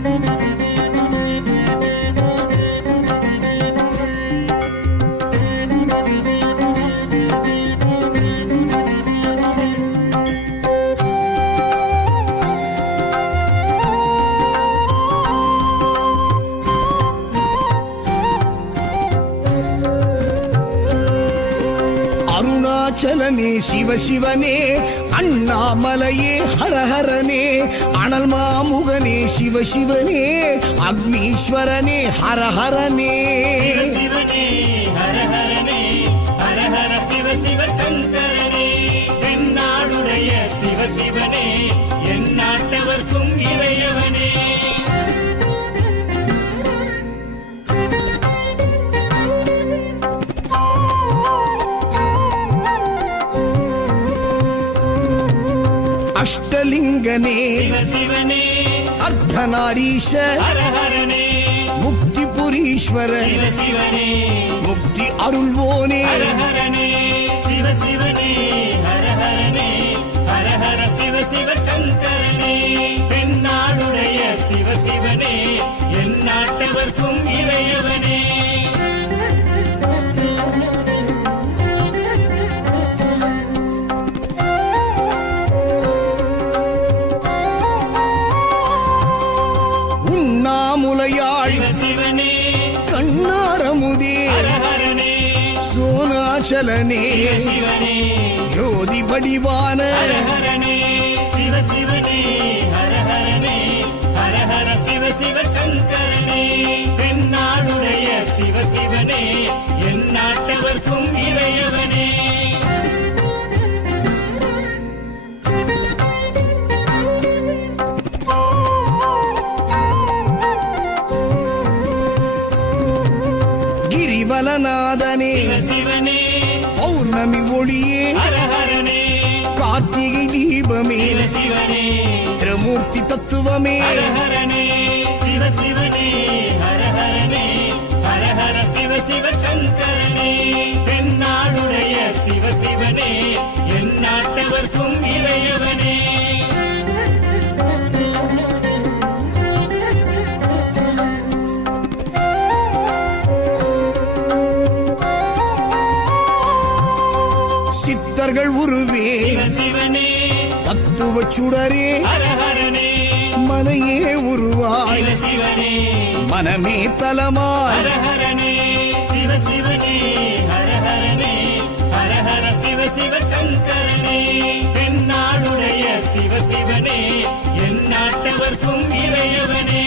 Thank you. அருணாச்சலனே சிவசிவனே அண்ணாமலையே ஹரஹரனே அனல் மாமுகனே சிவ சிவனே அக்னீஸ்வரனே ஹரஹரனே. சிவ சிவ சங்கரனே. தென்னாடுடைய சிவ சிவனே என் நாட்டவர்க்கும் இறையவனே. அஷ்டலிங்கனே. அர்த்தநாரீஷ. சிவ சிவனே முக்தி அருள்வோனே. சிவ சிவ சங்கரனே. சிவனே கண்ணாரமுதே. சோனாச்சலனே. ஜோதி வடிவான சிவ சிவ சங்கரனே. தென்னாடுடைய சிவ சிவனே கிரிவலநாதனே சிவ சிவனே பௌர்ணமி ஒளியே. கார்த்திகை தீபமே. திரமூர்த்தி தத்துவமே. ஹர ஹரனே சிவ சிவனே ஹர ஹரனே ஹர ஹர சிவ சிவ சங்கரனே. தென்னாடுடைய சிவ சிவனே என் நாட்டவர்க்கும் இறையவனே. சித்தர்கள் உருவே. தத்துவ சுடரே. மனையே உருவாய். மனமே தலமாய். சிவ சிவ சங்கரனே. தென்னாடுடைய சிவ சிவனே. என் நாட்டவர்க்கும் இறையவனே.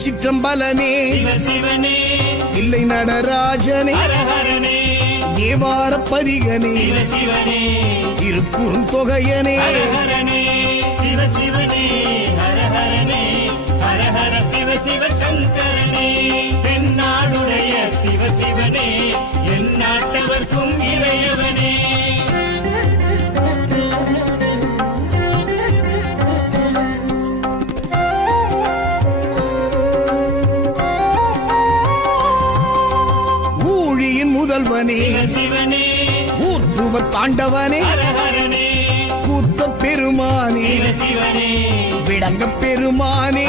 திருச்சிற்றம்பலனே தில்லை நடராஜனே. தேவார பதிகனே திருக்குறுந்தொகையனே சிவ சங்கரனே. தென்னாடுடைய சிவ சிவனே என் நாட்டவர்க்கும் இறையவனே. முதல்வனே. ஊர்த்துவ தாண்டவனே. கூத்த பெருமானே. விளங்க பெருமானே.